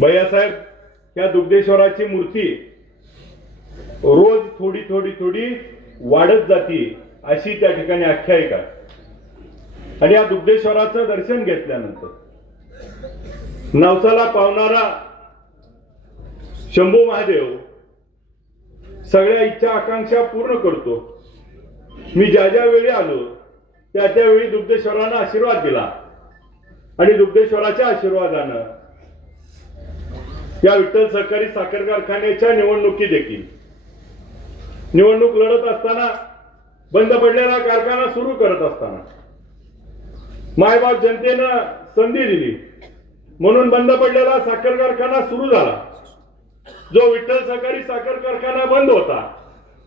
भैयासाहेब त्या दुग्धेश्वराची मूर्ती रोज थोडी थोडी थोडी वाढत जाती अशी त्या ठिकाणी आख्यायिका. आणि या दुग्धेश्वराचं दर्शन घेतल्यानंतर नवसाला पावणारा शंभू महादेव सगळ्या इच्छा आकांक्षा पूर्ण करतो. मी ज्या ज्या वेळी आलो त्या त्यावेळी दुग्धेश्वरानं आशीर्वाद दिला आणि दुग्धेश्वराच्या आशीर्वादानं या विठ्ठल सहकारी साखर कारखान्याच्या निवडणुकी देखील निवडणूक लढत असताना बंद पडलेला कारखाना सुरू करत असताना मायबाप जनतेनं संधी दिली म्हणून बंद पडलेला साखर कारखाना सुरू झाला. जो विठ्ठल सहकारी साखर कारखाना बंद होता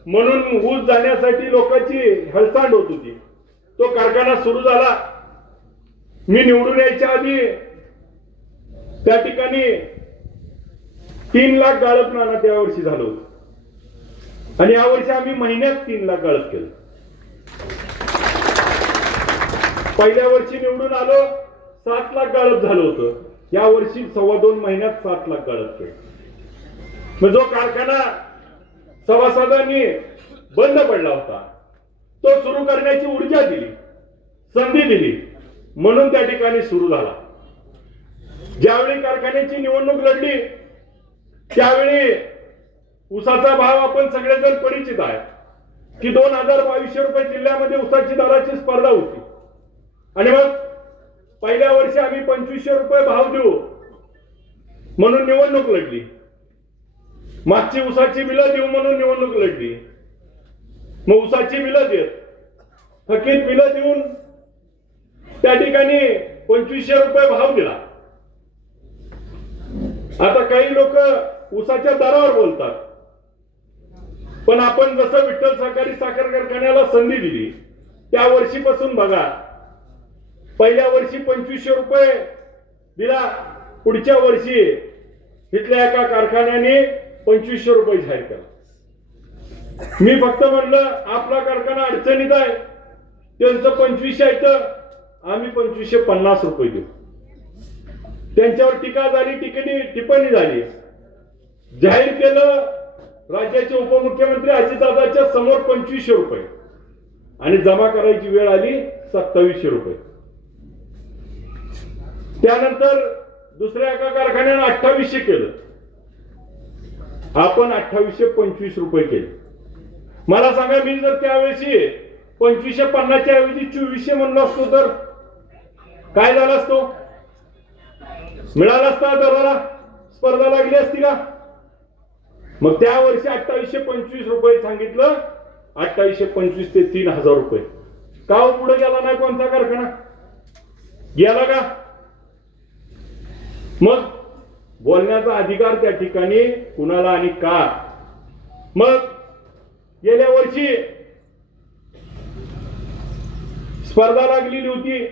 म्हणून ऊस जाण्यासाठी लोकांची हलचाल होत होती, तो कारखाना सुरू झाला. मी निवडून यायच्या आधी त्या ठिकाणी 3 लाख गाळप नाना त्या वर्षी झालं होतं आणि यावर्षी आम्ही महिन्यात 3 लाख गाळप केलं. पहिल्या वर्षी निवडून आलो 7 लाख गाळप झालं होतं, या वर्षी 2.25 महिन्यात 7 लाख गाळप केलं. मग जो कारखाना सभासदांनी बंद पडला होता तो सुरू करण्याची ऊर्जा दिली, संधी दिली म्हणून त्या ठिकाणी सुरू झाला. ज्यावेळी कारखान्याची निवडणूक लढली त्यावेळी ऊसाचा भाव आपण सगळेजण परिचित आहे की 2,022 रुपये जिल्ह्यामध्ये ऊसाची दराची स्पर्धा होती. आणि मग पहिल्या वर्षी आम्ही 2500 रुपये भाव देऊ म्हणून निवडणूक लढली. मागची ऊसाची बिलं देऊ म्हणून निवडणूक लढली. मग ऊसाची बिलं देत थकीत बिलं देऊन त्या ठिकाणी 2500 रुपये भाव दिला. आता काही लोक ऊसाच्या दरावर बोलतात, पण आपण जसं विठ्ठल सहकारी साखर कारखान्याला संधी दिली त्या वर्षीपासून बघा, पहिल्या वर्षी 2500 रुपये दिला, पुढच्या वर्षी इथल्या एका कारखान्याने 2500 रुपये जाहीर केला. मी फक्त म्हणलं आपला कारखाना अडचणीत आहे, त्यांचं 2500 आहे, आम्ही 2550 रुपये देऊ. त्यांच्यावर टीका झाली, टिप्पणी झाली. जाहीर केलं राज्याचे उपमुख्यमंत्री अजितदादाच्या समोर 2500 रुपये आणि जमा करायची वेळ आली 2700 रुपये. त्यानंतर दुसऱ्या एका कारखान्याने 2800 केलं, आपण 2825 रुपये केले. मला सांगा, मी जर त्यावेळी 2550 च्या ऐवजी 2400 म्हणलो असतो तर काय झालं असतो? मिळाला असता दराला स्पर्धा लागली असती का? मग त्या वर्षी 2825 रुपये सांगितलं, 2825 ते 3000 रुपये. का पुढे गेला नाही कोणता कारखाना? गेला का? मग बोलण्याचा अधिकार त्या ठिकाणी कुणाला आणि का? मग गेल्या वर्षी स्पर्धा लागलेली होती.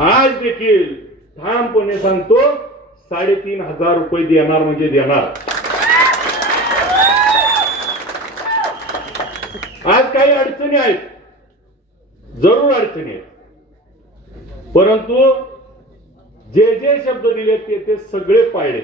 आज देखील ठामपणे सांगतो 3500 रुपये देणार म्हणजे देणार. आज काही अडचणी आहेत, जरूर अडचणी आहेत, परंतु जे जे शब्द दिले ते सगळे पाळले.